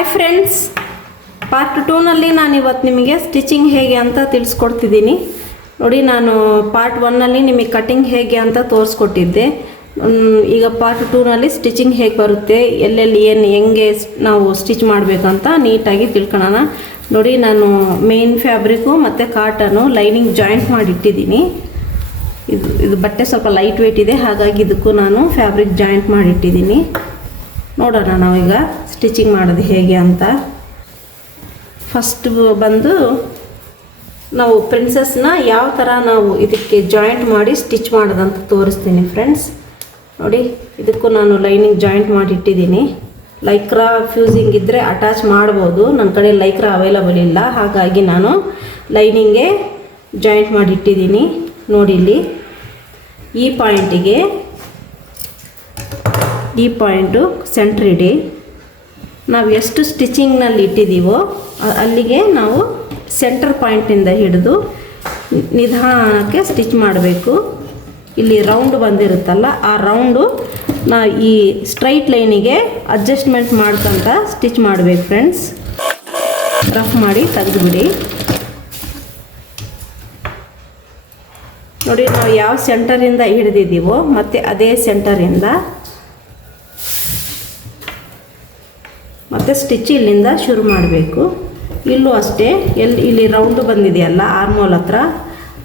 Hi friends, part 2ನಲ್ಲಿ ನಾನು ಇವತ್ತು ನಿಮಗೆ ಸ್ಟಿಚಿಂಗ್ ಹೇಗೆ ಅಂತ ತಿಳಿಸ್ಕೊಡ್ತಿದ್ದೀನಿ. ನೋಡಿ, ನಾನು ಪಾರ್ಟ್ 1ನಲ್ಲಿ ನಿಮಗೆ ಕಟಿಂಗ್ ಹೇಗೆ ಅಂತ ತೋರಿಸ್ಕೊಟ್ಟಿದ್ದೆ. ಈಗ ಪಾರ್ಟ್ 2ನಲ್ಲಿ ಸ್ಟಿಚಿಂಗ್ ಹೇಗೆ ಬರುತ್ತೆ, ಎಲ್ಲೆಲ್ಲಿ ಹೆಂಗೆ ನಾವು ಸ್ಟಿಚ್ ಮಾಡಬೇಕಂತ ನೀಟಾಗಿ ತಿಳ್ಕೊಳ್ಳೋಣ. ನೋಡಿ, ನಾನು ಮೇನ್ ಫ್ಯಾಬ್ರಿಕ್ಕು ಮತ್ತು ಕಾಟನು ಲೈನಿಂಗ್ ಜಾಯಿಂಟ್ ಮಾಡಿಟ್ಟಿದ್ದೀನಿ. ಇದು ಬಟ್ಟೆ ಸ್ವಲ್ಪ ಲೈಟ್ ವೆಯ್ಟ್ ಇದೆ, ಹಾಗಾಗಿ ಇದಕ್ಕೂ ನಾನು ಫ್ಯಾಬ್ರಿಕ್ ಜಾಯಿಂಟ್ ಮಾಡಿಟ್ಟಿದ್ದೀನಿ. ನೋಡೋಣ ನಾವೀಗ ಸ್ಟಿಚಿಂಗ್ ಮಾಡೋದು ಹೇಗೆ ಅಂತ. ಫಸ್ಟ್ ಬಂದು ನಾವು ಪ್ರಿನ್ಸಸ್ನ ಯಾವ ಥರ ನಾವು ಇದಕ್ಕೆ ಜಾಯಿಂಟ್ ಮಾಡಿ ಸ್ಟಿಚ್ ಮಾಡೋದಂತ ತೋರಿಸ್ತೀನಿ ಫ್ರೆಂಡ್ಸ್. ನೋಡಿ, ಇದಕ್ಕೂ ನಾನು ಲೈನಿಂಗ್ ಜಾಯಿಂಟ್ ಮಾಡಿಟ್ಟಿದ್ದೀನಿ. ಲೈಕ್ರಾ ಫ್ಯೂಸಿಂಗ್ ಇದ್ದರೆ ಅಟ್ಯಾಚ್ ಮಾಡ್ಬೋದು. ನನ್ನ ಕಡೆ ಲೈಕ್ರಾ ಅವೈಲಬಲ್ ಇಲ್ಲ, ಹಾಗಾಗಿ ನಾನು ಲೈನಿಂಗ್ಗೆ ಜಾಯಿಂಟ್ ಮಾಡಿಟ್ಟಿದ್ದೀನಿ. ನೋಡಿ, ಇಲ್ಲಿ ಈ ಪಾಯಿಂಟಿಗೆ ಈ ಪಾಯಿಂಟು ಸೆಂಟ್ರ್ ಇಡಿ. ನಾವು ಎಷ್ಟು ಸ್ಟಿಚಿಂಗ್ನಲ್ಲಿ ಇಟ್ಟಿದ್ದೀವೋ ಅಲ್ಲಿಗೆ ನಾವು ಸೆಂಟರ್ ಪಾಯಿಂಟಿಂದ ಹಿಡಿದು ನಿಧಾನಕ್ಕೆ ಸ್ಟಿಚ್ ಮಾಡಬೇಕು. ಇಲ್ಲಿ ರೌಂಡ್ ಬಂದಿರುತ್ತಲ್ಲ, ಆ ರೌಂಡು ನಾವು ಈ ಸ್ಟ್ರೈಟ್ ಲೈನಿಗೆ ಅಡ್ಜಸ್ಟ್ಮೆಂಟ್ ಮಾಡ್ಕೊತ ಸ್ಟಿಚ್ ಮಾಡಬೇಕು ಫ್ರೆಂಡ್ಸ್. ರಫ್ ಮಾಡಿ ತೆಗೆದುಬಿಡಿ. ನೋಡಿ, ನಾವು ಯಾವ ಸೆಂಟರಿಂದ ಹಿಡಿದಿದ್ದೀವೋ ಮತ್ತು ಅದೇ ಸೆಂಟರಿಂದ ಮತ್ತು ಸ್ಟಿಚ್ ಇಲ್ಲಿಂದ ಶುರು ಮಾಡಬೇಕು. ಇಲ್ಲೂ ಅಷ್ಟೇ, ಇಲ್ಲಿ ರೌಂಡು ಬಂದಿದೆಯಲ್ಲ ಆರ್ಮೋಲ್ ಹತ್ರ,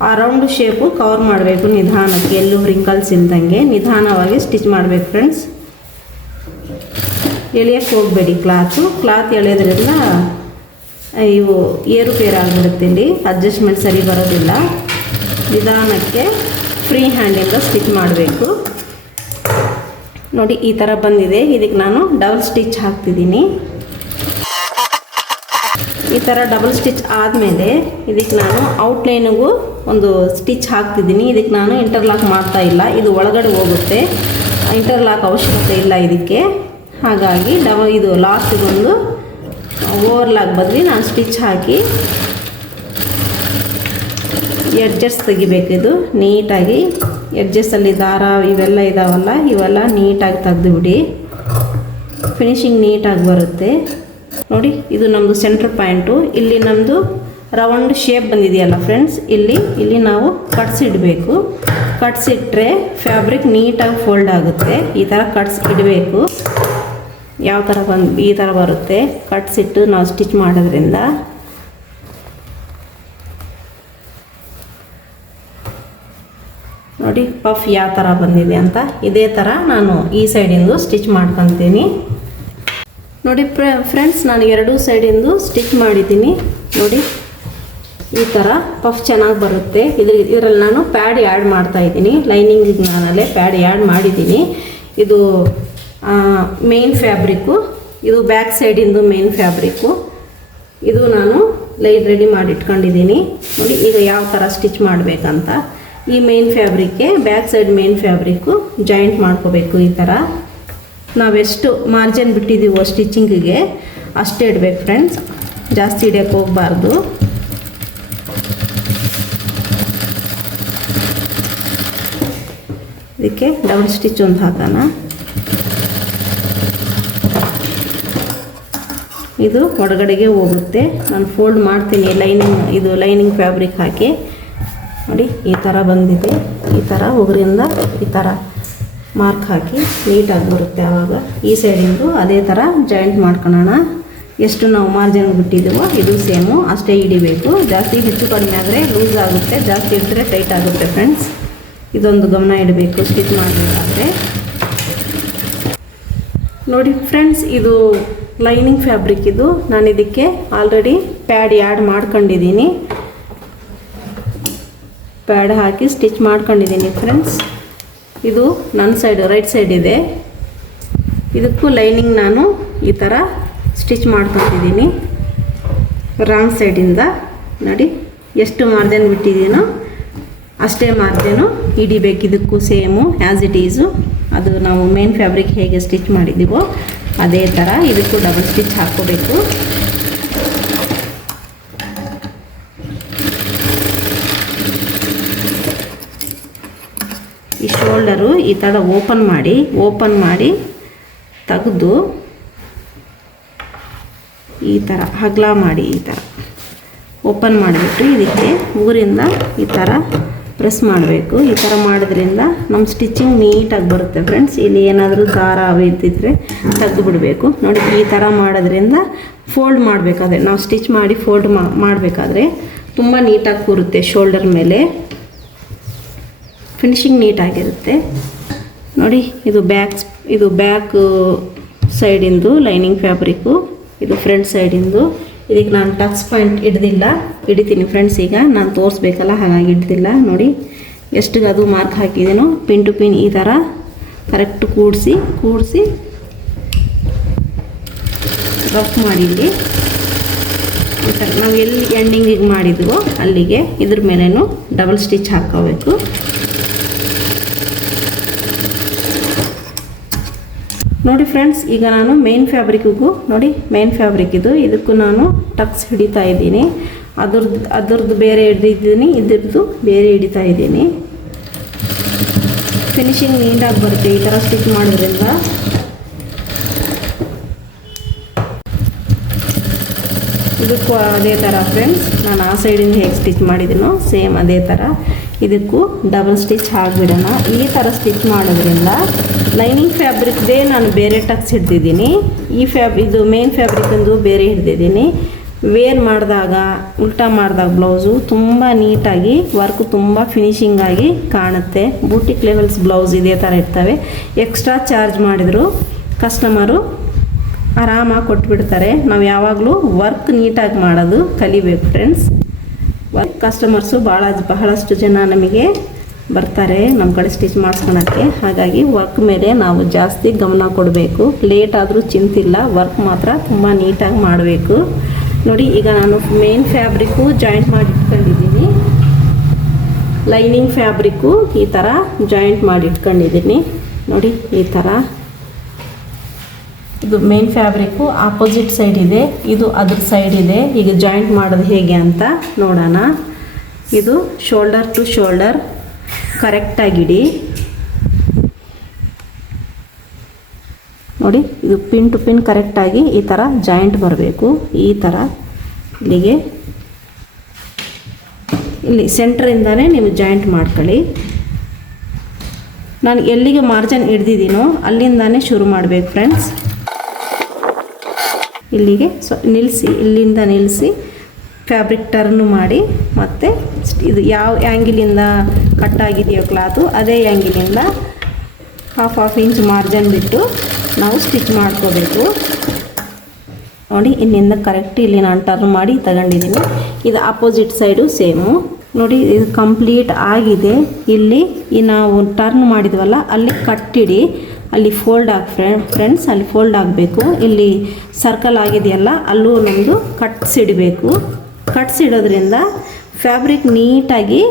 ಆ ರೌಂಡು ಶೇಪು ಕವರ್ ಮಾಡಬೇಕು ನಿಧಾನಕ್ಕೆ. ಎಲ್ಲೂ ರಿಂಕಲ್ಸ್ ಇಲ್ದಂಗೆ ನಿಧಾನವಾಗಿ ಸ್ಟಿಚ್ ಮಾಡಬೇಕು ಫ್ರೆಂಡ್ಸ್. ಎಳೆಯೋಕ್ಕೆ ಹೋಗಬೇಡಿ. ಕ್ಲಾತ್ ಎಳೆಯೋದ್ರಿಂದ ಇವು ಏರುಪೇರಾಗಿಬಿಡುತ್ತೆ. ಇಲ್ಲಿ ಅಡ್ಜಸ್ಟ್ಮೆಂಟ್ ಸರಿ ಬರೋದಿಲ್ಲ. ನಿಧಾನಕ್ಕೆ ಫ್ರೀ ಹ್ಯಾಂಡಿಂದ ಸ್ಟಿಚ್ ಮಾಡಬೇಕು. ನೋಡಿ, ಈ ಥರ ಬಂದಿದೆ. ಇದಕ್ಕೆ ನಾನು ಡಬಲ್ ಸ್ಟಿಚ್ ಹಾಕ್ತಿದ್ದೀನಿ. ಈ ಥರ ಡಬಲ್ ಸ್ಟಿಚ್ ಆದಮೇಲೆ ಇದಕ್ಕೆ ನಾನು ಔಟ್ಲೈನಿಗೂ ಒಂದು ಸ್ಟಿಚ್ ಹಾಕ್ತಿದ್ದೀನಿ. ಇದಕ್ಕೆ ನಾನು ಇಂಟರ್ಲಾಕ್ ಮಾಡ್ತಾ ಇಲ್ಲ, ಇದು ಒಳಗಡೆ ಹೋಗುತ್ತೆ. ಇಂಟರ್ಲಾಕ್ ಅವಶ್ಯಕತೆ ಇಲ್ಲ ಇದಕ್ಕೆ. ಹಾಗಾಗಿ ಇದು ಲಾಸ್ಟಿಗೊಂದು ಓವರ್ಲಾಕ್ ಬದಲಿ ನಾನು ಸ್ಟಿಚ್ ಹಾಕಿ ಎಡ್ಜಸ್ ತೆಗಿಬೇಕು. ಇದು ನೀಟಾಗಿ ಎಡ್ಜಸ್ಸಲ್ಲಿ ದಾರ ಇವೆಲ್ಲ ಇದಾವಲ್ಲ, ಇವೆಲ್ಲ ನೀಟಾಗಿ ತೆಗೆದುಬಿಡಿ. ಫಿನಿಶಿಂಗ್ ನೀಟಾಗಿ ಬರುತ್ತೆ. ನೋಡಿ, ಇದು ನಮ್ಮದು ಸೆಂಟ್ರ್ ಪಾಯಿಂಟು. ಇಲ್ಲಿ ನಮ್ಮದು ರೌಂಡ್ ಶೇಪ್ ಬಂದಿದೆಯಲ್ಲ ಫ್ರೆಂಡ್ಸ್, ಇಲ್ಲಿ ನಾವು ಕಟ್ಸಿಡಬೇಕು. ಕಟ್ಸಿಟ್ರೆ ಫ್ಯಾಬ್ರಿಕ್ ನೀಟಾಗಿ ಫೋಲ್ಡ್ ಆಗುತ್ತೆ. ಈ ಥರ ಇಡಬೇಕು. ಯಾವ ಥರ ಈ ಥರ ಬರುತ್ತೆ. ಕಟ್ಸಿಟ್ಟು ನಾವು ಸ್ಟಿಚ್ ಮಾಡೋದ್ರಿಂದ. ನೋಡಿ, ಪಫ್ ಯಾವ ಥರ ಬಂದಿದೆ ಅಂತ. ಇದೇ ಥರ ನಾನು ಈ ಸೈಡಿಂದು ಸ್ಟಿಚ್ ಮಾಡ್ಕೊತೀನಿ. ನೋಡಿ ಫ್ರೆಂಡ್ಸ್, ನಾನು ಎರಡೂ ಸೈಡಿಂದು ಸ್ಟಿಚ್ ಮಾಡಿದ್ದೀನಿ. ನೋಡಿ, ಈ ಥರ ಪಫ್ ಚೆನ್ನಾಗಿ ಬರುತ್ತೆ. ಇದರಲ್ಲಿ ನಾನು ಪ್ಯಾಡ್ ಆ್ಯಡ್ ಮಾಡ್ತಾಯಿದ್ದೀನಿ. ಲೈನಿಂಗ್ ನಾನಲ್ಲೇ ಪ್ಯಾಡ್ ಆ್ಯಡ್ ಮಾಡಿದ್ದೀನಿ. ಇದು ಮೇನ್ ಫ್ಯಾಬ್ರಿಕ್ಕು, ಇದು ಬ್ಯಾಕ್ ಸೈಡಿಂದು ಮೇನ್ ಫ್ಯಾಬ್ರಿಕ್ಕು. ಇದು ನಾನು ಲೈನ್ ರೆಡಿ ಮಾಡಿ ಇಟ್ಕೊಂಡಿದ್ದೀನಿ. ನೋಡಿ, ಈಗ ಯಾವ ಥರ ಸ್ಟಿಚ್ ಮಾಡಬೇಕಂತ. ಈ ಮೇನ್ ಫ್ಯಾಬ್ರಿಕ್ಗೆ ಬ್ಯಾಕ್ ಸೈಡ್ ಮೇನ್ ಫ್ಯಾಬ್ರಿಕ್ಕು ಜಾಯಿಂಟ್ ಮಾಡ್ಕೋಬೇಕು. ಈ ಥರ ನಾವೆಷ್ಟು ಮಾರ್ಜಿನ್ ಬಿಟ್ಟಿದ್ದೀವೋ ಸ್ಟಿಚಿಂಗಿಗೆ ಅಷ್ಟೇ ಇಡಬೇಕು ಫ್ರೆಂಡ್ಸ್, ಜಾಸ್ತಿ ಹಿಡಿಯೋಕ್ಕೆ ಹೋಗಬಾರ್ದು. ಇದಕ್ಕೆ ಡಬಲ್ ಸ್ಟಿಚ್ ಒಂದು ಹಾಕೋಣ. ಇದು ಹೊರಗಡೆಗೆ ಹೋಗುತ್ತೆ. ನಾನು ಫೋಲ್ಡ್ ಮಾಡ್ತೀನಿ ಲೈನಿಂಗ್ ಫ್ಯಾಬ್ರಿಕ್ ಹಾಕಿ. ನೋಡಿ, ಈ ಥರ ಬಂದಿದೆ. ಈ ಥರ ಉಗುರಿಂದ ಈ ಥರ ಮಾರ್ಕ್ ಹಾಕಿ ನೀಟಾಗಿ ಬರುತ್ತೆ. ಆವಾಗ ಈ ಸೈಡಿಂದು ಅದೇ ಥರ ಜಾಯಿಂಟ್ ಮಾಡ್ಕೊಳ್ಳೋಣ. ಎಷ್ಟು ನಾವು ಮಾರ್ಜಿನ್ ಬಿಟ್ಟಿದ್ದೀವೋ ಇದು ಸೇಮು ಅಷ್ಟೇ ಹಿಡಿಬೇಕು. ಜಾಸ್ತಿ ಹೆಚ್ಚು ಕಡಿಮೆ ಆದರೆ ಲೂಸ್ ಆಗುತ್ತೆ, ಜಾಸ್ತಿ ಇಟ್ಟರೆ ಟೈಟ್ ಆಗುತ್ತೆ ಫ್ರೆಂಡ್ಸ್. ಇದೊಂದು ಗಮನ ಇಡಬೇಕು ಸ್ಟಿಚ್ ಮಾಡಬೇಕಾದ್ರೆ. ನೋಡಿ ಫ್ರೆಂಡ್ಸ್, ಇದು ಲೈನಿಂಗ್ ಫ್ಯಾಬ್ರಿಕ್. ಇದು ನಾನು ಇದಕ್ಕೆ ಆಲ್ರೆಡಿ ಪ್ಯಾಡ್ ಆ್ಯಡ್ ಮಾಡ್ಕೊಂಡಿದ್ದೀನಿ. ಪ್ಯಾಡ್ ಹಾಕಿ ಸ್ಟಿಚ್ ಮಾಡ್ಕೊಂಡಿದ್ದೀನಿ ಫ್ರೆಂಡ್ಸ್. ಇದು ನನ್ನ ಸೈಡ್ ರೈಟ್ ಸೈಡ್ ಇದೆ. ಇದಕ್ಕೂ ಲೈನಿಂಗ್ ನಾನು ಈ ಥರ ಸ್ಟಿಚ್ ಮಾಡ್ಕೊತಿದ್ದೀನಿ ರಾಂಗ್ ಸೈಡಿಂದ. ನೋಡಿ, ಎಷ್ಟು ಮಾರ್ಜಿನ್ ಬಿಟ್ಟಿದ್ದೀನೋ ಅಷ್ಟೇ ಮಾರ್ಜಿನು ಹಿಡಿಬೇಕು. ಇದಕ್ಕೂ ಸೇಮು ಆ್ಯಸ್ ಇಟ್ ಈಸು. ಅದು ನಾವು ಮೇನ್ ಫ್ಯಾಬ್ರಿಕ್ ಹೇಗೆ ಸ್ಟಿಚ್ ಮಾಡಿದ್ದೀವೋ ಅದೇ ಥರ ಇದಕ್ಕೂ ಡಬಲ್ ಸ್ಟಿಚ್ ಹಾಕ್ಕೋಬೇಕು. ಈ ಶೋಲ್ಡರು ಈ ಥರ ಓಪನ್ ಮಾಡಿ ತೆಗೆದು ಈ ಥರ ಅಗಲ ಮಾಡಿ ಈ ಥರ ಓಪನ್ ಮಾಡಿಬಿಟ್ಟು ಇದಕ್ಕೆ ಊರಿಂದ ಈ ಥರ ಪ್ರೆಸ್ ಮಾಡಬೇಕು. ಈ ಥರ ಮಾಡೋದ್ರಿಂದ ನಮ್ಮ ಸ್ಟಿಚಿಂಗ್ ನೀಟಾಗಿ ಬರುತ್ತೆ ಫ್ರೆಂಡ್ಸ್. ಇಲ್ಲಿ ಏನಾದರೂ ದಾರ ಇದ್ದಿದ್ರೆ ತೆಗೆದು ಬಿಡಬೇಕು. ನೋಡಿ ಈ ಥರ ಮಾಡೋದ್ರಿಂದ ಫೋಲ್ಡ್ ಮಾಡಬೇಕಾದ್ರೆ ನಾವು ಸ್ಟಿಚ್ ಮಾಡಿ ಫೋಲ್ಡ್ ಮಾಡಬೇಕಾದ್ರೆ ತುಂಬ ನೀಟಾಗಿ ಕೂರುತ್ತೆ. ಶೋಲ್ಡರ್ ಮೇಲೆ ಫಿನಿಶಿಂಗ್ ನೀಟಾಗಿರುತ್ತೆ. ನೋಡಿ ಇದು ಬ್ಯಾಕ್ ಸೈಡಿಂದು ಲೈನಿಂಗ್ ಫ್ಯಾಬ್ರಿಕ್ಕು, ಇದು ಫ್ರಂಟ್ ಸೈಡಿಂದು. ಇದಕ್ಕೆ ನಾನು ಟಕ್ಸ್ ಪಾಯಿಂಟ್ ಹಿಡಿತೀನಿ ಫ್ರೆಂಡ್ಸ್. ಈಗ ನಾನು ತೋರಿಸ್ಬೇಕಲ್ಲ ಹಾಗಾಗಿ ಹಿಡ್ದಿಲ್ಲ. ನೋಡಿ ಎಷ್ಟಿಗೆ ಅದು ಮಾರ್ಕ್ ಹಾಕಿದ್ದೀನೋ ಪಿನ್ ಟು ಪಿನ್ ಈ ಥರ ಕರೆಕ್ಟ್ ಕೂಡಿಸಿ ರಫ್ ಮಾಡಿ ಇಲ್ಲಿ ಈ ಥರ ನಾವು ಎಲ್ಲಿ ಎಂಡಿಂಗಿಗೆ ಮಾಡಿದ್ವೋ ಅಲ್ಲಿಗೆ ಇದ್ರ ಮೇಲೇನು ಡಬಲ್ ಸ್ಟಿಚ್ ಹಾಕೋಬೇಕು. ನೋಡಿ ಫ್ರೆಂಡ್ಸ್, ಈಗ ನಾನು ಮೇನ್ ಫ್ಯಾಬ್ರಿಕ್ಕಿಗೂ ನೋಡಿ ಮೇನ್ ಫ್ಯಾಬ್ರಿಕ್ ಇದಕ್ಕೂ ನಾನು ಟಕ್ಸ್ ಹಿಡಿತಾ ಇದ್ದೀನಿ. ಅದರದ್ದು ಬೇರೆ ಹಿಡಿದಿದ್ದೀನಿ, ಇದ್ರದ್ದು ಬೇರೆ ಹಿಡಿತಾ ಇದ್ದೀನಿ. ಫಿನಿಶಿಂಗ್ ನೀಟಾಗಿ ಬರುತ್ತೆ ಈ ಥರ ಸ್ಟಿಚ್ ಮಾಡೋದ್ರಿಂದ. ಇದಕ್ಕೂ ಅದೇ ಥರ ಫ್ರೆಂಡ್ಸ್, ನಾನು ಆ ಸೈಡಿಂದ ಹೇಗೆ ಸ್ಟಿಚ್ ಮಾಡಿದ್ದೀನೋ ಸೇಮ್ ಅದೇ ಥರ ಇದಕ್ಕೂ ಡಬಲ್ ಸ್ಟಿಚ್ ಹಾಕಿಬಿಡೋಣ. ಈ ಥರ ಸ್ಟಿಚ್ ಮಾಡೋದ್ರಿಂದ ಲೈನಿಂಗ್ ಫ್ಯಾಬ್ರಿಕ್ದೇ ನಾನು ಬೇರೆ ಟಕ್ಸ್ ಹಿಡ್ದಿದ್ದೀನಿ. ಇದು ಮೇನ್ ಫ್ಯಾಬ್ರಿಕ್ಕಿಂದು ಬೇರೆ ಹಿಡ್ದಿದ್ದೀನಿ. ವೇರ್ ಮಾಡಿದಾಗ ಉಲ್ಟಾ ಮಾಡಿದಾಗ ಬ್ಲೌಸು ತುಂಬ ನೀಟಾಗಿ ವರ್ಕ್ ತುಂಬ ಫಿನಿಶಿಂಗಾಗಿ ಕಾಣುತ್ತೆ. ಬೂಟಿಕ್ ಲೆವೆಲ್ಸ್ ಬ್ಲೌಸ್ ಇದೇ ಥರ ಇರ್ತವೆ. ಎಕ್ಸ್ಟ್ರಾ ಚಾರ್ಜ್ ಮಾಡಿದ್ರು ಕಸ್ಟಮರು ಆರಾಮಾಗಿ ಕೊಟ್ಬಿಡ್ತಾರೆ. ನಾವು ಯಾವಾಗಲೂ ವರ್ಕ್ ನೀಟಾಗಿ ಮಾಡೋದು ಕಲಿಬೇಕು ಫ್ರೆಂಡ್ಸ್. ಕಸ್ಟಮರ್ಸು ಬಹಳಷ್ಟು ಜನ ನಮಗೆ ಬರ್ತಾರೆ ನಮ್ಮ ಕಡೆ ಸ್ಟಿಚ್ ಮಾಡಿಸ್ಕೊಳಕ್ಕೆ. ಹಾಗಾಗಿ ವರ್ಕ್ ಮೇಲೆ ನಾವು ಜಾಸ್ತಿ ಗಮನ ಕೊಡಬೇಕು. ಲೇಟ್ ಆದರೂ ಚಿಂತಿಲ್ಲ, ವರ್ಕ್ ಮಾತ್ರ ತುಂಬ ನೀಟಾಗಿ ಮಾಡಬೇಕು. ನೋಡಿ ಈಗ ನಾನು ಮೇನ್ ಫ್ಯಾಬ್ರಿಕ್ಕು ಜಾಯಿಂಟ್ ಮಾಡಿ ಇಟ್ಕೊಂಡಿದ್ದೀನಿ. ಲೈನಿಂಗ್ ಫ್ಯಾಬ್ರಿಕ್ಕು ಈ ಥರ ಜಾಯಿಂಟ್ ಮಾಡಿ ಇಟ್ಕೊಂಡಿದ್ದೀನಿ. ನೋಡಿ ಈ ಥರ ಇದು ಮೇನ್ ಫ್ಯಾಬ್ರಿಕ್ಕು ಆಪೋಸಿಟ್ ಸೈಡ್ ಇದೆ, ಇದು ಅದ್ರ ಸೈಡ್ ಇದೆ. ಈಗ ಜಾಯಿಂಟ್ ಮಾಡೋದು ಹೇಗೆ ಅಂತ ನೋಡೋಣ. ಇದು ಶೋಲ್ಡರ್ ಟು ಶೋಲ್ಡರ್ ಕರೆಕ್ಟಾಗಿಡಿ. ನೋಡಿ ಇದು ಪಿನ್ ಟು ಪಿನ್ ಕರೆಕ್ಟಾಗಿ ಈ ಥರ ಜಾಯಿಂಟ್ ಬರಬೇಕು. ಈ ಥರ ಇಲ್ಲಿ ಸೆಂಟ್ರಿಂದನೇ ನೀವು ಜಾಯಿಂಟ್ ಮಾಡ್ಕೊಳ್ಳಿ. ನಾನು ಎಲ್ಲಿಗೆ ಮಾರ್ಜಿನ್ ಹಿಡ್ದಿದ್ದೀನೋ ಅಲ್ಲಿಂದಾನೇ ಶುರು ಮಾಡಬೇಕು ಫ್ರೆಂಡ್ಸ್. ಇಲ್ಲಿಗೆ ಇಲ್ಲಿಂದ ನಿಲ್ಲಿಸಿ ಫ್ಯಾಬ್ರಿಕ್ ಟರ್ನು ಮಾಡಿ ಮತ್ತು ಇದು ಯಾವ ಆ್ಯಂಗಿಲಿಂದ ಕಟ್ಟಾಗಿದೆಯೋ ಕ್ಲಾತು ಅದೇ ಆ್ಯಂಗಿಲಿಂದ ಹಾಫ್ ಇಂಚ್ ಮಾರ್ಜಿನ್ ಬಿಟ್ಟು ನಾವು ಸ್ಟಿಚ್ ಮಾಡ್ಕೋಬೇಕು. ನೋಡಿ ಇಲ್ಲಿಂದ ಕರೆಕ್ಟ್ ಇಲ್ಲಿ ನಾನು ಟರ್ನ್ ಮಾಡಿ ತಗೊಂಡಿದ್ದೀನಿ. ಇದು ಆಪೋಸಿಟ್ ಸೈಡು ಸೇಮು. ನೋಡಿ ಇದು ಕಂಪ್ಲೀಟ್ ಆಗಿದೆ. ಇಲ್ಲಿ ನಾವು ಟರ್ನ್ ಮಾಡಿದ್ವಲ್ಲ ಅಲ್ಲಿ ಕಟ್ಟಿಡಿ, ಅಲ್ಲಿ ಫೋಲ್ಡ್ ಆಗಿ ಫ್ರೆಂಡ್ಸ್ ಅಲ್ಲಿ ಫೋಲ್ಡ್ ಆಗಬೇಕು. ಇಲ್ಲಿ ಸರ್ಕಲ್ ಆಗಿದೆಯಲ್ಲ ಅಲ್ಲೂ ನಮ್ಮದು ಕಟ್ಸಿಡಬೇಕು. ಕಟ್ಸಿಡೋದ್ರಿಂದ ಫ್ಯಾಬ್ರಿಕ್ ನೀಟಾಗಿ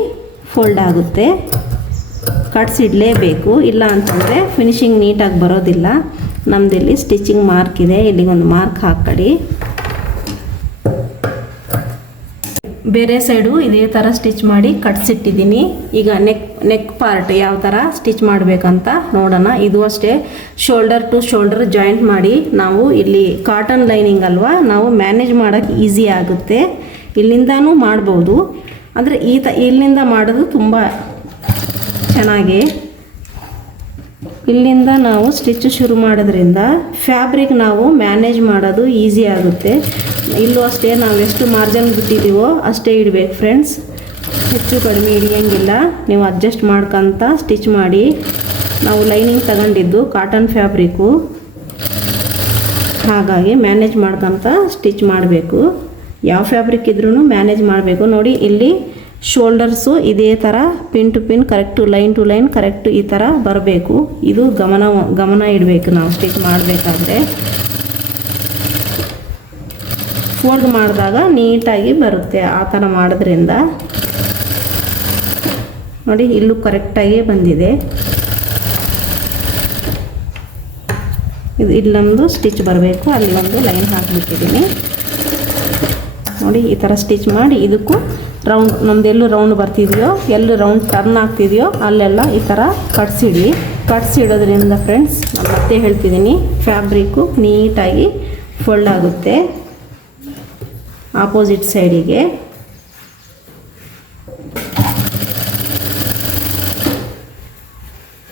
ಫೋಲ್ಡ್ ಆಗುತ್ತೆ. ಕಟ್ಸಿಡಲೇಬೇಕು, ಇಲ್ಲ ಅಂತಂದರೆ ಫಿನಿಶಿಂಗ್ ನೀಟಾಗಿ ಬರೋದಿಲ್ಲ. ನಮ್ಮದಿಲ್ಲಿ ಸ್ಟಿಚಿಂಗ್ ಮಾರ್ಕ್ ಇದೆ, ಇಲ್ಲಿಗೊಂದು ಮಾರ್ಕ್ ಹಾಕ್ಕೊಳ್ಳಿ. ಬೇರೆ ಸೈಡು ಇದೇ ಥರ ಸ್ಟಿಚ್ ಮಾಡಿ ಕಟ್ಸಿಟ್ಟಿದ್ದೀನಿ. ಈಗ ನೆಕ್ ಪಾರ್ಟ್ ಯಾವ ಥರ ಸ್ಟಿಚ್ ಮಾಡಬೇಕಂತ ನೋಡೋಣ. ಇದು ಅಷ್ಟೇ ಶೋಲ್ಡರ್ ಟು ಶೋಲ್ಡರ್ ಜಾಯಿಂಟ್ ಮಾಡಿ ನಾವು ಇಲ್ಲಿ ಕಾಟನ್ ಲೈನಿಂಗ್ ಅಲ್ವಾ, ನಾವು ಮ್ಯಾನೇಜ್ ಮಾಡೋಕ್ಕೆ ಈಸಿ ಆಗುತ್ತೆ. ಇಲ್ಲಿಂದನೂ ಮಾಡ್ಬೋದು, ಅಂದರೆ ಇಲ್ಲಿಂದ ಮಾಡೋದು ತುಂಬ ಚೆನ್ನಾಗಿ. ಇಲ್ಲಿಂದ ನಾವು ಸ್ಟಿಚ್ ಶುರು ಮಾಡೋದ್ರಿಂದ ಫ್ಯಾಬ್ರಿಕ್ ನಾವು ಮ್ಯಾನೇಜ್ ಮಾಡೋದು ಈಸಿ ಆಗುತ್ತೆ. ಇಲ್ಲೂ ಅಷ್ಟೇ ನಾವು ಎಷ್ಟು ಮಾರ್ಜಿನ್ ಬಿಟ್ಟಿದ್ದೀವೋ ಅಷ್ಟೇ ಇಡಬೇಕು ಫ್ರೆಂಡ್ಸ್. ಹೆಚ್ಚು ಕಡಿಮೆ ಹಿಡಿಯೋಂಗಿಲ್ಲ, ನೀವು ಅಡ್ಜಸ್ಟ್ ಮಾಡ್ಕೊತ ಸ್ಟಿಚ್ ಮಾಡಿ. ನಾವು ಲೈನಿಂಗ್ ತಗೊಂಡಿದ್ದು ಕಾಟನ್ ಫ್ಯಾಬ್ರಿಕ್ಕು, ಹಾಗಾಗಿ ಮ್ಯಾನೇಜ್ ಮಾಡ್ಕೊತ ಸ್ಟಿಚ್ ಮಾಡಬೇಕು. ಯಾವ ಫ್ಯಾಬ್ರಿಕ್ ಇದ್ರೂ ಮ್ಯಾನೇಜ್ ಮಾಡಬೇಕು. ನೋಡಿ ಇಲ್ಲಿ ಶೋಲ್ಡರ್ಸು ಇದೇ ಥರ pin to pin correct, line to line correct ಈ ಥರ ಬರಬೇಕು. ಇದು ಗಮನ ಇಡಬೇಕು ನಾವು ಸ್ಟಿಚ್ ಮಾಡಬೇಕಾದ್ರೆ. ಫೋಲ್ಡ್ ಮಾಡಿದಾಗ ನೀಟಾಗಿ ಬರುತ್ತೆ ಆ ಥರ ಮಾಡೋದ್ರಿಂದ. ನೋಡಿ ಇಲ್ಲೂ ಕರೆಕ್ಟಾಗಿ ಬಂದಿದೆ. ಇಲ್ಲಿ ನಮ್ಮದು ಸ್ಟಿಚ್ ಬರಬೇಕು, ಅಲ್ಲಿ ಒಂದು ಲೈನ್ ಹಾಕಿಬಿಟ್ಟಿದ್ದೀನಿ. ನೋಡಿ ಈ ಥರ ಸ್ಟಿಚ್ ಮಾಡಿ ಇದಕ್ಕೂ ರೌಂಡ್, ನಮ್ಮದೆಲ್ಲೂ ರೌಂಡ್ ಬರ್ತಿದೆಯೋ ಎಲ್ಲಿ ರೌಂಡ್ ಟರ್ನ್ ಆಗ್ತಿದೆಯೋ ಅಲ್ಲೆಲ್ಲ ಈ ಥರ ಕಟ್ಸಿಡೋದ್ರಿಂದ ಫ್ರೆಂಡ್ಸ್ ನಾನು ಮತ್ತೆ ಹೇಳ್ತಿದ್ದೀನಿ, ಫ್ಯಾಬ್ರಿಕ್ಕು ನೀಟಾಗಿ ಫೋಲ್ಡ್ ಆಗುತ್ತೆ. ಆಪೋಸಿಟ್ ಸೈಡಿಗೆ.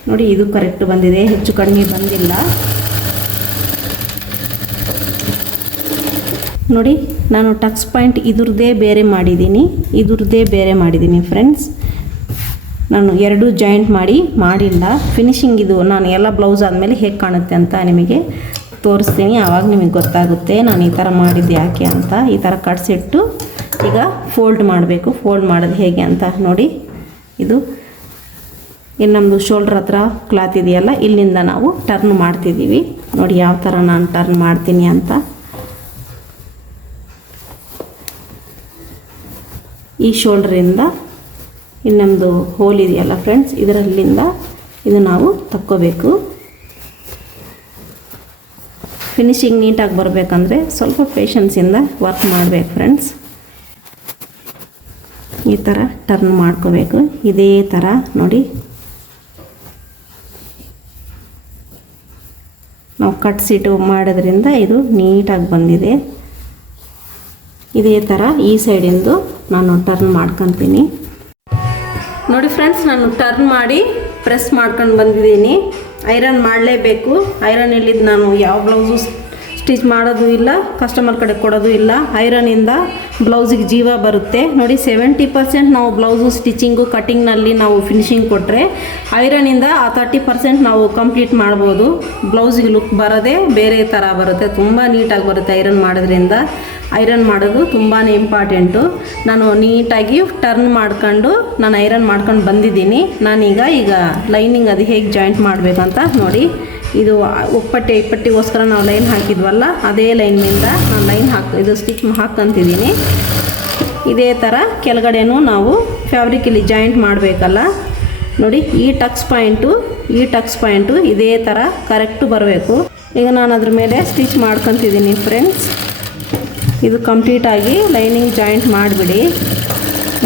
ನೋಡಿ ಇದು ಕರೆಕ್ಟ್ ಬಂದಿದೆ, ಹೆಚ್ಚು ಕಡಿಮೆ ಬಂದಿಲ್ಲ. ನೋಡಿ ನಾನು ಟಕ್ಸ್ ಪಾಯಿಂಟ್ ಇದ್ರದ್ದೇ ಬೇರೆ ಮಾಡಿದ್ದೀನಿ ಫ್ರೆಂಡ್ಸ್. ನಾನು ಎರಡು ಜಾಯಿಂಟ್ ಮಾಡಿಲ್ಲ. ಫಿನಿಶಿಂಗ್ ಇದು ನಾನು ಎಲ್ಲ ಬ್ಲೌಸ್ ಆದಮೇಲೆ ಹೇಗೆ ಕಾಣುತ್ತೆ ಅಂತ ನಿಮಗೆ ತೋರಿಸ್ತೀನಿ. ಆವಾಗ ನಿಮಗೆ ಗೊತ್ತಾಗುತ್ತೆ ನಾನು ಈ ಥರ ಮಾಡಿದ್ದು ಯಾಕೆ ಅಂತ. ಈ ಥರ ಕಟ್ಸಿಟ್ಟು ಈಗ ಫೋಲ್ಡ್ ಮಾಡಬೇಕು. ಫೋಲ್ಡ್ ಮಾಡೋದು ಹೇಗೆ ಅಂತ ನೋಡಿ. ಇದು ಇನ್ನು ನಮ್ಮದು ಶೋಲ್ಡ್ರ್ ಹತ್ರ ಕ್ಲಾತ್ ಇದೆಯಲ್ಲ, ಇಲ್ಲಿಂದ ನಾವು ಟರ್ನ್ ಮಾಡ್ತಿದ್ದೀವಿ. ನೋಡಿ ಯಾವ ಥರ ನಾನು ಟರ್ನ್ ಮಾಡ್ತೀನಿ ಅಂತ. ಈ ಶೋಲ್ಡ್ರಿಂದ ಇನ್ನೊಂದು ಹೋಲ್ ಇದೆಯಲ್ಲ ಫ್ರೆಂಡ್ಸ್, ಇದರಲ್ಲಿಂದ ಇದು ನಾವು ತಕ್ಕೋಬೇಕು. ಫಿನಿಶಿಂಗ್ ನೀಟಾಗಿ ಬರಬೇಕಂದ್ರೆ ಸ್ವಲ್ಪ ಪೇಷನ್ಸಿಂದ ವರ್ಕ್ ಮಾಡಬೇಕು ಫ್ರೆಂಡ್ಸ್. ಈ ಥರ ಟರ್ನ್ ಮಾಡ್ಕೋಬೇಕು. ಇದೇ ಥರ ನೋಡಿ ನಾವು ಕಟ್ಸಿಟ್ಟು ಮಾಡೋದ್ರಿಂದ ಇದು ನೀಟಾಗಿ ಬಂದಿದೆ. ಇದೇ ಥರ ಈ ಸೈಡಿಂದು ನಾನು ಟರ್ನ್ ಮಾಡ್ಕೊತೀನಿ. ನೋಡಿ ಫ್ರೆಂಡ್ಸ್, ನಾನು ಟರ್ನ್ ಮಾಡಿ ಪ್ರೆಸ್ ಮಾಡ್ಕೊಂಡು ಬಂದಿದ್ದೀನಿ. ಐರನ್ ಮಾಡಲೇಬೇಕು. ಐರನ್ ಇಲ್ಲಿದ್ದು ನಾನು ಯಾವ ಬ್ಲೌಸು ಸ್ಟಿಚ್ ಮಾಡೋದು ಇಲ್ಲ, ಕಸ್ಟಮರ್ ಕಡೆ ಕೊಡೋದು ಇಲ್ಲ. ಐರನಿಂದ ಬ್ಲೌಸಿಗೆ ಜೀವ ಬರುತ್ತೆ. ನೋಡಿ 70% ನಾವು ಬ್ಲೌಸು ಸ್ಟಿಚಿಂಗು ಕಟ್ಟಿಂಗ್ನಲ್ಲಿ ನಾವು ಫಿನಿಶಿಂಗ್ ಕೊಟ್ಟರೆ, ಐರನಿಂದ ಆ 30% ನಾವು ಕಂಪ್ಲೀಟ್ ಮಾಡ್ಬೋದು. ಬ್ಲೌಸಿಗೆ ಲುಕ್ ಬರೋದೇ ಬೇರೆ ಥರ ಬರುತ್ತೆ, ತುಂಬ ನೀಟಾಗಿ ಬರುತ್ತೆ ಐರನ್ ಮಾಡೋದ್ರಿಂದ. ಐರನ್ ಮಾಡೋದು ತುಂಬಾ ಇಂಪಾರ್ಟೆಂಟು. ನಾನು ನೀಟಾಗಿ ಟರ್ನ್ ಮಾಡ್ಕೊಂಡು ನಾನು ಐರನ್ ಮಾಡ್ಕೊಂಡು ಬಂದಿದ್ದೀನಿ. ನಾನೀಗ ಲೈನಿಂಗ್ ಅದು ಹೇಗೆ ಜಾಯಿಂಟ್ ಮಾಡಬೇಕಂತ ನೋಡಿ. ಇದು ಇಪ್ಪಟ್ಟಿಗೋಸ್ಕರ ನಾವು ಲೈನ್ ಹಾಕಿದ್ವಲ್ಲ, ಅದೇ ಲೈನಿಂದ ನಾನು ಇದು ಸ್ಟಿಚ್ ಹಾಕ್ಕೊಂತಿದ್ದೀನಿ. ಇದೇ ಥರ ಕೆಳಗಡೆನೂ ನಾವು ಫ್ಯಾಬ್ರಿಕ್ ಇಲ್ಲಿ ಜಾಯಿಂಟ್ ಮಾಡಬೇಕಲ್ಲ. ನೋಡಿ ಈ ಟಕ್ಸ್ ಪಾಯಿಂಟು ಇದೇ ಥರ ಕರೆಕ್ಟು ಬರಬೇಕು. ಈಗ ನಾನು ಅದ್ರ ಮೇಲೆ ಸ್ಟಿಚ್ ಮಾಡ್ಕೊತಿದ್ದೀನಿ ಫ್ರೆಂಡ್ಸ್. ಇದು ಕಂಪ್ಲೀಟಾಗಿ ಲೈನಿಂಗ್ ಜಾಯಿಂಟ್ ಮಾಡಿಬಿಡಿ.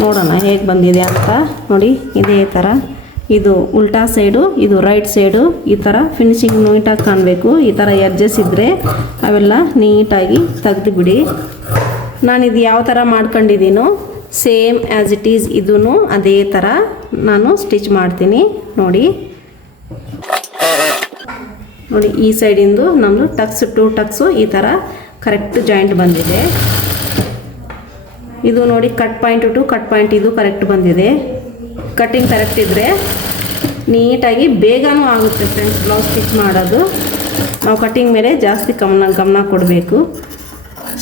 ನೋಡೋಣ ಹೇಗೆ ಬಂದಿದೆ ಅಂತ. ನೋಡಿ ಇದೇ ಥರ, ಇದು ಉಲ್ಟಾ ಸೈಡು, ಇದು ರೈಟ್ ಸೈಡು. ಈ ಥರ ಫಿನಿಶಿಂಗ್ ನೀಟಾಗಿ ಕಾಣಬೇಕು. ಈ ಥರ ಎಡ್ಜಸ್ ಇದ್ದರೆ ಅವೆಲ್ಲ ನೀಟಾಗಿ ತೆಗೆದುಬಿಡಿ. ನಾನಿದು ಯಾವ ಥರ ಮಾಡ್ಕೊಂಡಿದ್ದೀನೋ ಸೇಮ್ ಆ್ಯಸ್ ಇಟ್ ಈಸ್ ಇದೂ ಅದೇ ಥರ ನಾನು ಸ್ಟಿಚ್ ಮಾಡ್ತೀನಿ. ನೋಡಿ ಈ ಸೈಡಿಂದು ನಮ್ಮದು ಟಕ್ಸು ಈ ಥರ ಕರೆಕ್ಟ್ ಜಾಯಿಂಟ್ ಬಂದಿದೆ. ಇದು ನೋಡಿ cut point to cut point ಇದು ಕರೆಕ್ಟ್ ಬಂದಿದೆ. ಕಟ್ಟಿಂಗ್ ಕರೆಕ್ಟ್ ಇದ್ದರೆ ನೀಟಾಗಿ ಬೇಗನೂ ಆಗುತ್ತೆ ಫ್ರೆಂಡ್ಸ್ ಬ್ಲೌಸ್ ಸ್ಟಿಚ್ ಮಾಡೋದು. ನಾವು ಕಟ್ಟಿಂಗ್ ಮೇಲೆ ಜಾಸ್ತಿ ಗಮನ ಕೊಡಬೇಕು.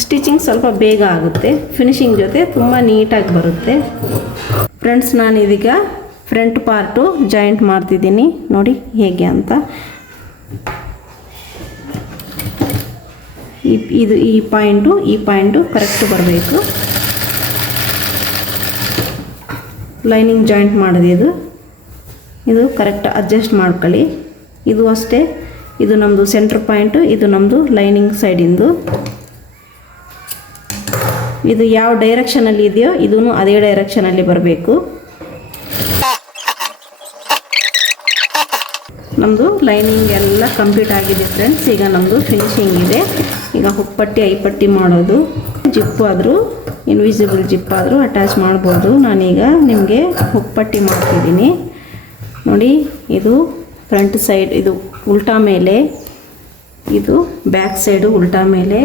ಸ್ಟಿಚಿಂಗ್ ಸ್ವಲ್ಪ ಬೇಗ ಆಗುತ್ತೆ, ಫಿನಿಶಿಂಗ್ ಜೊತೆ ತುಂಬ ನೀಟಾಗಿ ಬರುತ್ತೆ ಫ್ರೆಂಡ್ಸ್. ನಾನು ಇದೀಗ ಫ್ರಂಟ್ ಪಾರ್ಟು ಜಾಯಿಂಟ್ ಮಾಡ್ತಿದ್ದೀನಿ. ನೋಡಿ ಹೇಗೆ ಅಂತ. ಈ ಪಾಯಿಂಟು ಕರೆಕ್ಟ್ ಬರಬೇಕು. ಲೈನಿಂಗ್ ಜಾಯಿಂಟ್ ಮಾಡೋದು ಇದು ಕರೆಕ್ಟ್ ಅಡ್ಜಸ್ಟ್ ಮಾಡ್ಕೊಳ್ಳಿ. ಇದು ಅಷ್ಟೇ, ಇದು ನಮ್ಮದು ಸೆಂಟ್ರ್ ಪಾಯಿಂಟು, ಇದು ನಮ್ಮದು ಲೈನಿಂಗ್ ಸೈಡಿಂದು. ಇದು ಯಾವ ಡೈರೆಕ್ಷನಲ್ಲಿ ಇದೆಯೋ ಇದೂ ಅದೇ ಡೈರೆಕ್ಷನಲ್ಲಿ ಬರಬೇಕು. ನಮ್ಮದು ಲೈನಿಂಗ್ ಎಲ್ಲ ಕಂಪ್ಲೀಟ್ ಆಗಿದೆ ಫ್ರೆಂಡ್ಸ್. ಈಗ ನಮ್ಮದು ಫಿನಿಶಿಂಗ್ ಇದೆ. ಈಗ ಹುಪ್ಪಟ್ಟಿ ಐಪಟ್ಟಿ ಮಾಡೋದು, ಜಿಪ್ ಆದರೂ ಇನ್ವಿಸಿಬಲ್ ಜಿಪ್ ಆದರೂ ಅಟ್ಯಾಚ್ ಮಾಡ್ಬೋದು. ನಾನೀಗ ನಿಮಗೆ ಹುಪ್ಪಟ್ಟಿ ಮಾಡ್ತಿದ್ದೀನಿ. ನೋಡಿ ಇದು ಫ್ರಂಟ್ ಸೈಡ್, ಇದು ಉಲ್ಟಾ ಮೇಲೆ, ಇದು ಬ್ಯಾಕ್ ಸೈಡು ಉಲ್ಟಾ ಮೇಲೆ,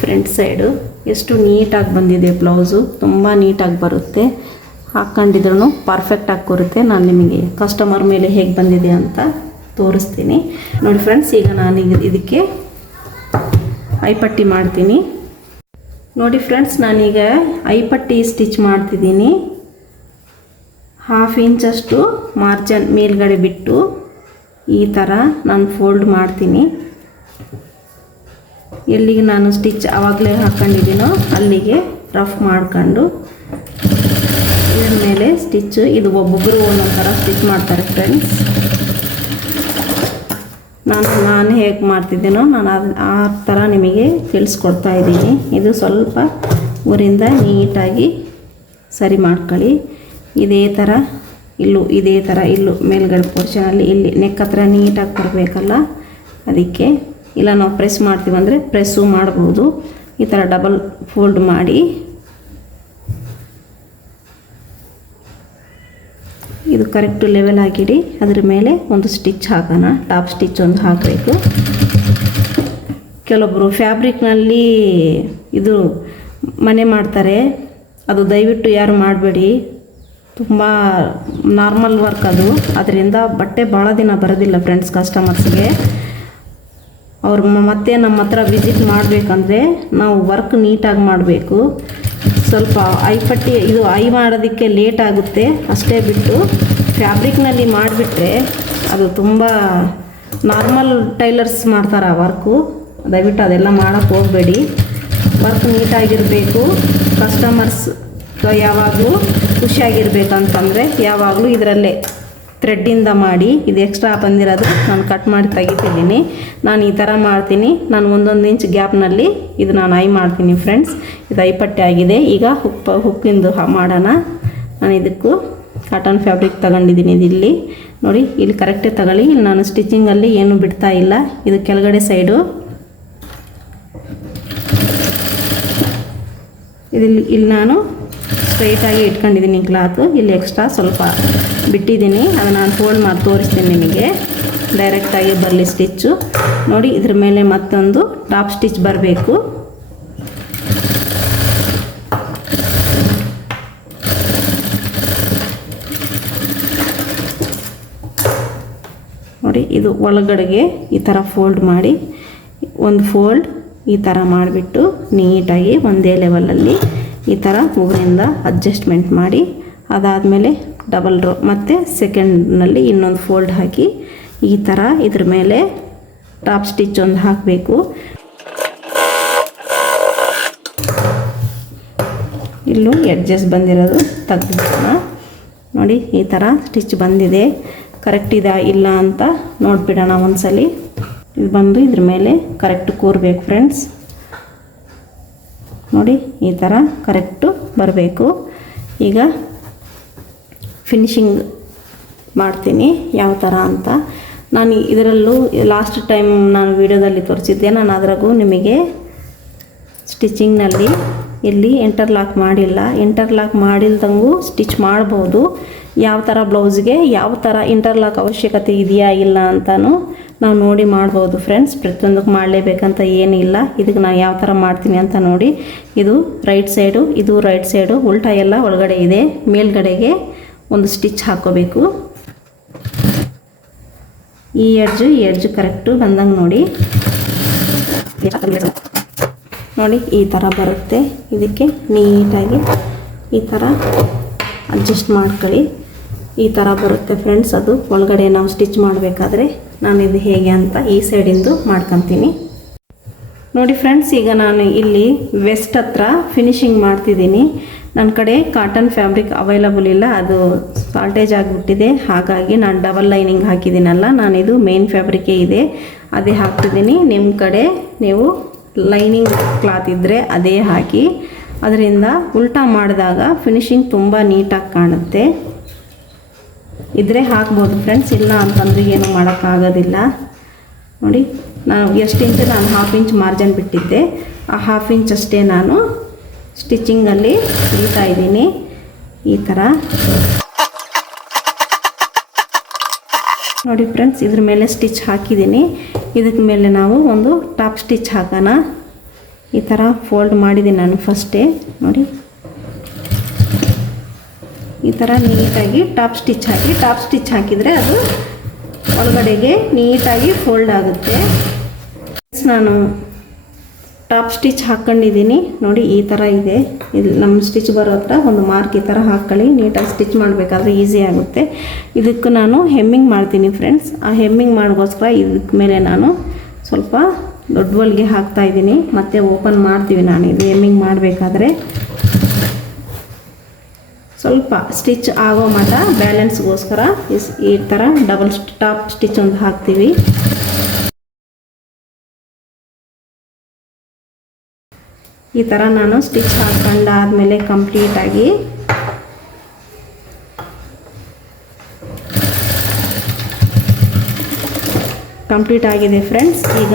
ಫ್ರಂಟ್ ಸೈಡು. ಎಷ್ಟು ನೀಟಾಗಿ ಬಂದಿದೆ ಬ್ಲೌಸು, ತುಂಬ ನೀಟಾಗಿ ಬರುತ್ತೆ. ಹಾಕ್ಕೊಂಡಿದ್ರೂ ಪರ್ಫೆಕ್ಟಾಗಿ ಕೂರುತ್ತೆ. ನಾನು ನಿಮಗೆ ಕಸ್ಟಮರ್ ಮೇಲೆ ಹೇಗೆ ಬಂದಿದೆ ಅಂತ ತೋರಿಸ್ತೀನಿ. ನೋಡಿ ಫ್ರೆಂಡ್ಸ್, ಈಗ ನಾನೀಗ ಇದಕ್ಕೆ ಐಪಟ್ಟಿ ಮಾಡ್ತೀನಿ. ನೋಡಿ ಫ್ರೆಂಡ್ಸ್, ನಾನೀಗ ಐಪಟ್ಟಿ ಸ್ಟಿಚ್ ಮಾಡ್ತಿದ್ದೀನಿ. 1/2 ಇಂಚಷ್ಟು ಮಾರ್ಜಿನ್ ಮೇಲ್ಗಡೆ ಬಿಟ್ಟು ಈ ಥರ ನಾನು ಫೋಲ್ಡ್ ಮಾಡ್ತೀನಿ. ಎಲ್ಲಿಗೆ ನಾನು ಸ್ಟಿಚ್ ಆವಾಗಲೇ ಹಾಕ್ಕೊಂಡಿದ್ದೀನೋ ಅಲ್ಲಿಗೆ ರಫ್ ಮಾಡ್ಕೊಂಡು ಇದ್ರ ಮೇಲೆ ಸ್ಟಿಚ್ಚು. ಇದು ಒಬ್ಬೊಬ್ಬರು ಒಂದೊಂದು ಥರ ಸ್ಟಿಚ್ ಮಾಡ್ತಾರೆ ಫ್ರೆಂಡ್ಸ್. ನಾನು ಹೇಗೆ ಮಾಡ್ತಿದ್ದೀನೋ ನಾನು ಆ ಥರ ನಿಮಗೆ ತಿಳಿಸ್ಕೊಡ್ತಾ ಇದ್ದೀನಿ. ಇದು ಸ್ವಲ್ಪ ಊರಿಂದ ನೀಟಾಗಿ ಸರಿ ಮಾಡ್ಕೊಳ್ಳಿ. ಇದೇ ಥರ ಇಲ್ಲೂ ಮೇಲ್ಗಡೆ ಪೋರ್ಷನಲ್ಲಿ ಇಲ್ಲಿ ನೆಕ್ ಹತ್ರ ನೀಟಾಗಿ ಬರಬೇಕಲ್ಲ, ಅದಕ್ಕೆ ಇಲ್ಲ ನಾವು ಪ್ರೆಸ್ ಮಾಡ್ತೀವಂದರೆ ಪ್ರೆಸ್ಸು ಮಾಡ್ಬೋದು. ಈ ಥರ ಡಬಲ್ ಫೋಲ್ಡ್ ಮಾಡಿ ಇದು ಕರೆಕ್ಟು ಲೆವೆಲ್ ಆಗಿಡಿ. ಅದ್ರ ಮೇಲೆ ಒಂದು ಸ್ಟಿಚ್ ಹಾಕೋಣ. ಟಾಪ್ ಸ್ಟಿಚ್ ಒಂದು ಹಾಕಬೇಕು. ಕೆಲವೊಬ್ಬರು ಫ್ಯಾಬ್ರಿಕ್ನಲ್ಲಿ ಇದು ಮನೆ ಮಾಡ್ತಾರೆ, ಅದು ದಯವಿಟ್ಟು ಯಾರು ಮಾಡಬೇಡಿ. ತುಂಬ ನಾರ್ಮಲ್ ವರ್ಕ್ ಅದು, ಅದರಿಂದ ಬಟ್ಟೆ ಭಾಳ ದಿನ ಬರೋದಿಲ್ಲ ಫ್ರೆಂಡ್ಸ್. ಕಸ್ಟಮರ್ಸ್ಗೆ ಅವ್ರು ಮತ್ತೆ ನಮ್ಮ ಹತ್ರ ವಿಸಿಟ್ ಮಾಡಬೇಕಂದ್ರೆ ನಾವು ವರ್ಕ್ ನೀಟಾಗಿ ಮಾಡಬೇಕು. ಸ್ವಲ್ಪ ಐಪಟ್ಟಿ ಇದು ಮಾಡೋದಕ್ಕೆ ಲೇಟ್ ಆಗುತ್ತೆ ಅಷ್ಟೇ ಬಿಟ್ಟು, ಫ್ಯಾಬ್ರಿಕ್ನಲ್ಲಿ ಮಾಡಿಬಿಟ್ರೆ ಅದು ತುಂಬ ನಾರ್ಮಲ್ ಟೈಲರ್ಸ್ ಮಾಡ್ತಾರೆ ಆ ವರ್ಕು. ದಯವಿಟ್ಟು ಅದೆಲ್ಲ ಮಾಡೋಕ್ಕೆ ಹೋಗಬೇಡಿ. ವರ್ಕ್ ನೀಟಾಗಿರಬೇಕು. ಕಸ್ಟಮರ್ಸ್ ಯಾವಾಗಲೂ ಖುಷಿಯಾಗಿರ್ಬೇಕಂತಂದರೆ ಯಾವಾಗಲೂ ಇದರಲ್ಲೇ ಥ್ರೆಡ್ಡಿಂದ ಮಾಡಿ. ಇದು ಎಕ್ಸ್ಟ್ರಾ ಬಂದಿರೋದು ನಾನು ಕಟ್ ಮಾಡಿ ತೆಗಿತಿದ್ದೀನಿ. ನಾನು ಈ ಥರ ಮಾಡ್ತೀನಿ. ನಾನು 1 ಇಂಚ್ ಗ್ಯಾಪ್ನಲ್ಲಿ ಇದು ನಾನು ಮಾಡ್ತೀನಿ ಫ್ರೆಂಡ್ಸ್. ಇದು ಐಪಟ್ಟೆ ಆಗಿದೆ. ಈಗ ಹುಕ್ಕಿಂದು ಮಾಡೋಣ. ನಾನು ಇದಕ್ಕೂ ಕಾಟನ್ ಫ್ಯಾಬ್ರಿಕ್ ತಗೊಂಡಿದ್ದೀನಿ. ಇಲ್ಲಿ ನೋಡಿ, ಇಲ್ಲಿ ಕರೆಕ್ಟೇ ತಗೊಳ್ಳಿ. ಇಲ್ಲಿ ನಾನು ಸ್ಟಿಚಿಂಗಲ್ಲಿ ಏನೂ ಬಿಡ್ತಾ ಇಲ್ಲ. ಇದು ಕೆಳಗಡೆ ಸೈಡು ಇಲ್ಲಿ ನಾನು ಸ್ಟ್ರೈಟಾಗಿ ಇಟ್ಕೊಂಡಿದ್ದೀನಿ ಕ್ಲಾತು. ಇಲ್ಲಿ ಎಕ್ಸ್ಟ್ರಾ ಸ್ವಲ್ಪ ಬಿಟ್ಟಿದ್ದೀನಿ, ಅದು ನಾನು ಫೋಲ್ಡ್ ಮಾಡಿ ತೋರಿಸ್ತೀನಿ ನಿಮಗೆ. ಡೈರೆಕ್ಟಾಗಿ ಬರಲಿ ಸ್ಟಿಚ್ಚು. ನೋಡಿ, ಇದ್ರ ಮೇಲೆ ಮತ್ತೊಂದು ಟಾಪ್ ಸ್ಟಿಚ್ ಬರಬೇಕು. ನೋಡಿ, ಇದು ಒಳಗಡೆಗೆ ಈ ಥರ ಫೋಲ್ಡ್ ಮಾಡಿ, ಒಂದು ಫೋಲ್ಡ್ ಈ ಥರ ಮಾಡಿಬಿಟ್ಟು ನೀಟಾಗಿ ಒಂದೇ ಲೆವೆಲಲ್ಲಿ ಈ ಥರ ಮೂಗಿನಿಂದ ಅಡ್ಜಸ್ಟ್ಮೆಂಟ್ ಮಾಡಿ, ಅದಾದಮೇಲೆ ಡಬಲ್ ರೋ ಮತ್ತು ಸೆಕೆಂಡ್ನಲ್ಲಿ ಇನ್ನೊಂದು ಫೋಲ್ಡ್ ಹಾಕಿ ಈ ಥರ ಇದ್ರ ಮೇಲೆ ಟಾಪ್ ಸ್ಟಿಚ್ ಒಂದು ಹಾಕಬೇಕು. ಇಲ್ಲೂ ಎಡ್ಜಸ್ ಬಂದಿರೋದು ತೆಗೆದುಬಿಡೋಣ. ನೋಡಿ, ಈ ಥರ ಸ್ಟಿಚ್ ಬಂದಿದೆ. ಕರೆಕ್ಟ್ ಇದೆ ಇಲ್ಲ ಅಂತ ನೋಡಿಬಿಡೋಣ ಒಂದ್ಸಲಿ. ಇದು ಬಂದು ಇದ್ರ ಮೇಲೆ ಕರೆಕ್ಟ್ ಕೂರಬೇಕು ಫ್ರೆಂಡ್ಸ್. ನೋಡಿ, ಈ ಥರ ಕರೆಕ್ಟು ಬರಬೇಕು. ಈಗ ಫಿನಿಶಿಂಗ್ ಮಾಡ್ತೀನಿ ಯಾವ ಥರ ಅಂತ. ನಾನು ಇದರಲ್ಲೂ ಲಾಸ್ಟ್ ಟೈಮ್ ನಾನು ವಿಡಿಯೋದಲ್ಲಿ ತೋರಿಸಿದ್ದೆ. ನಾನು ಅದ್ರಾಗೂ ನಿಮಗೆ ಸ್ಟಿಚಿಂಗ್ನಲ್ಲಿ ಇಲ್ಲಿ ಇಂಟರ್ಲಾಕ್ ಮಾಡಿಲ್ಲ. ಇಂಟರ್ಲಾಕ್ ಮಾಡಿಲ್ದಂಗೂ ಸ್ಟಿಚ್ ಮಾಡ್ಬೋದು. ಯಾವ ಥರ ಬ್ಲೌಸ್ಗೆ ಯಾವ ಥರ ಇಂಟರ್ಲಾಕ್ ಅವಶ್ಯಕತೆ ಇದೆಯಾ ಇಲ್ಲ ಅಂತಲೂ ನಾವು ನೋಡಿ ಮಾಡ್ಬೋದು ಫ್ರೆಂಡ್ಸ್. ಪ್ರತಿಯೊಂದಕ್ಕೆ ಮಾಡಲೇಬೇಕಂತ ಏನಿಲ್ಲ. ಇದಕ್ಕೆ ನಾನು ಯಾವ ಥರ ಮಾಡ್ತೀನಿ ಅಂತ ನೋಡಿ. ಇದು ರೈಟ್ ಸೈಡು, ಇದು ರೈಟ್ ಸೈಡು, ಉಲ್ಟಾ ಎಲ್ಲ ಒಳಗಡೆ ಇದೆ. ಮೇಲ್ಗಡೆಗೆ ಒಂದು ಸ್ಟಿಚ್ ಹಾಕ್ಕೋಬೇಕು. ಈ ಎಡ್ಜು ಕರೆಕ್ಟು ಬಂದಂಗೆ ನೋಡಿ. ನೋಡಿ, ಈ ಥರ ಬರುತ್ತೆ. ಇದಕ್ಕೆ ನೀಟಾಗಿ ಈ ಥರ ಅಡ್ಜಸ್ಟ್ ಮಾಡ್ಕೊಳ್ಳಿ. ಈ ಥರ ಬರುತ್ತೆ ಫ್ರೆಂಡ್ಸ್. ಅದು ಒಳಗಡೆ ನಾವು ಸ್ಟಿಚ್ ಮಾಡಬೇಕಾದ್ರೆ ನಾನು ಇದು ಹೇಗೆ ಅಂತ ಈ ಸೈಡಿಂದು ಮಾಡ್ಕೊತೀನಿ. ನೋಡಿ ಫ್ರೆಂಡ್ಸ್, ಈಗ ನಾನು ಇಲ್ಲಿ ವೆಸ್ಟ್ ಹತ್ರ ಫಿನಿಶಿಂಗ್ ಮಾಡ್ತಿದ್ದೀನಿ. ನನ್ನ ಕಡೆ ಕಾಟನ್ ಫ್ಯಾಬ್ರಿಕ್ ಅವೈಲಬಲ್ ಇಲ್ಲ, ಅದು ಶಾರ್ಟೇಜ್ ಆಗಿಬಿಟ್ಟಿದೆ. ಹಾಗಾಗಿ ನಾನು ಡಬಲ್ ಲೈನಿಂಗ್ ಹಾಕಿದ್ದೀನಲ್ಲ, ನಾನಿದು ಮೇನ್ ಫ್ಯಾಬ್ರಿಕೇ ಇದೆ, ಅದೇ ಹಾಕ್ತಿದ್ದೀನಿ. ನಿಮ್ಮ ಕಡೆ ನೀವು ಲೈನಿಂಗ್ ಕ್ಲಾತ್ ಇದ್ದರೆ ಅದೇ ಹಾಕಿ. ಅದರಿಂದ ಉಲ್ಟಾ ಮಾಡಿದಾಗ ಫಿನಿಶಿಂಗ್ ತುಂಬ ನೀಟಾಗಿ ಕಾಣುತ್ತೆ. ಇದ್ರೆ ಹಾಕ್ಬೋದು ಫ್ರೆಂಡ್ಸ್, ಇಲ್ಲ ಅಂತಂದರೆ ಏನು ಮಾಡೋಕ್ಕಾಗೋದಿಲ್ಲ. ನೋಡಿ, ನಾನು ಎಷ್ಟು ಇಂಚು ನಾನು 1/2 ಇಂಚ್ ಮಾರ್ಜಿನ್ ಬಿಟ್ಟಿದ್ದೆ, ಆ 1/2 ಇಂಚ್ ಅಷ್ಟೇ ನಾನು ಸ್ಟಿಚಿಂಗಲ್ಲಿ ಇಡ್ತಾ ಇದ್ದೀನಿ. ಈ ಥರ ನೋಡಿ ಫ್ರೆಂಡ್ಸ್, ಇದ್ರ ಮೇಲೆ ಸ್ಟಿಚ್ ಹಾಕಿದ್ದೀನಿ. ಇದಕ್ಕೆ ಮೇಲೆ ನಾವು ಒಂದು ಟಾಪ್ ಸ್ಟಿಚ್ ಹಾಕೋಣ. ಈ ಥರ ಫೋಲ್ಡ್ ಮಾಡಿದ್ದೀನಿ ನಾನು ಫಸ್ಟೇ. ನೋಡಿ, ಈ ಥರ ನೀಟಾಗಿ ಟಾಪ್ ಸ್ಟಿಚ್ ಹಾಕಿ. ಟಾಪ್ ಸ್ಟಿಚ್ ಹಾಕಿದರೆ ಅದು ಒಳಗಡೆಗೆ ನೀಟಾಗಿ ಫೋಲ್ಡ್ ಆಗುತ್ತೆ. ನಾನು ಟಾಪ್ ಸ್ಟಿಚ್ ಹಾಕ್ಕೊಂಡಿದ್ದೀನಿ. ನೋಡಿ, ಈ ಥರ ಇದೆ. ಇದು ನಮ್ಮ ಸ್ಟಿಚ್ ಬರೋ ಹತ್ರ ಒಂದು ಮಾರ್ಕ್ ಈ ಥರ ಹಾಕ್ಕೊಳ್ಳಿ. ನೀಟಾಗಿ ಸ್ಟಿಚ್ ಮಾಡಬೇಕಾದ್ರೆ ಈಸಿ ಆಗುತ್ತೆ. ಇದಕ್ಕೆ ನಾನು ಹೆಮ್ಮಿಂಗ್ ಮಾಡ್ತೀನಿ ಫ್ರೆಂಡ್ಸ್. ಆ ಹೆಮ್ಮಿಂಗ್ ಮಾಡೋಕ್ಕೋಸ್ಕರ ಇದಕ್ಕೆ ಮೇಲೆ ನಾನು ಸ್ವಲ್ಪ ದೊಡ್ಡ ಹೊಲಿಗೆ ಹಾಕ್ತಾಯಿದ್ದೀನಿ. ಮತ್ತೆ ಓಪನ್ ಮಾಡ್ತೀವಿ ನಾನು ಇದು ಹೆಮ್ಮಿಂಗ್ ಮಾಡಬೇಕಾದ್ರೆ. ಸ್ವಲ್ಪ ಸ್ಟಿಚ್ ಆಗೋ ಮಟ್ಟ ಬ್ಯಾಲೆನ್ಸ್ಗೋಸ್ಕರ ಈ ಥರ ಡಬಲ್ ಟಾಪ್ ಸ್ಟಿಚ್ ಒಂದು ಹಾಕ್ತೀವಿ. ಈ ಥರ ನಾನು ಸ್ಟಿಚ್ ಹಾಕ್ಕೊಂಡಾದ್ಮೇಲೆ ಕಂಪ್ಲೀಟಾಗಿ ಕಂಪ್ಲೀಟ್ ಆಗಿದೆ ಫ್ರೆಂಡ್ಸ್. ಈಗ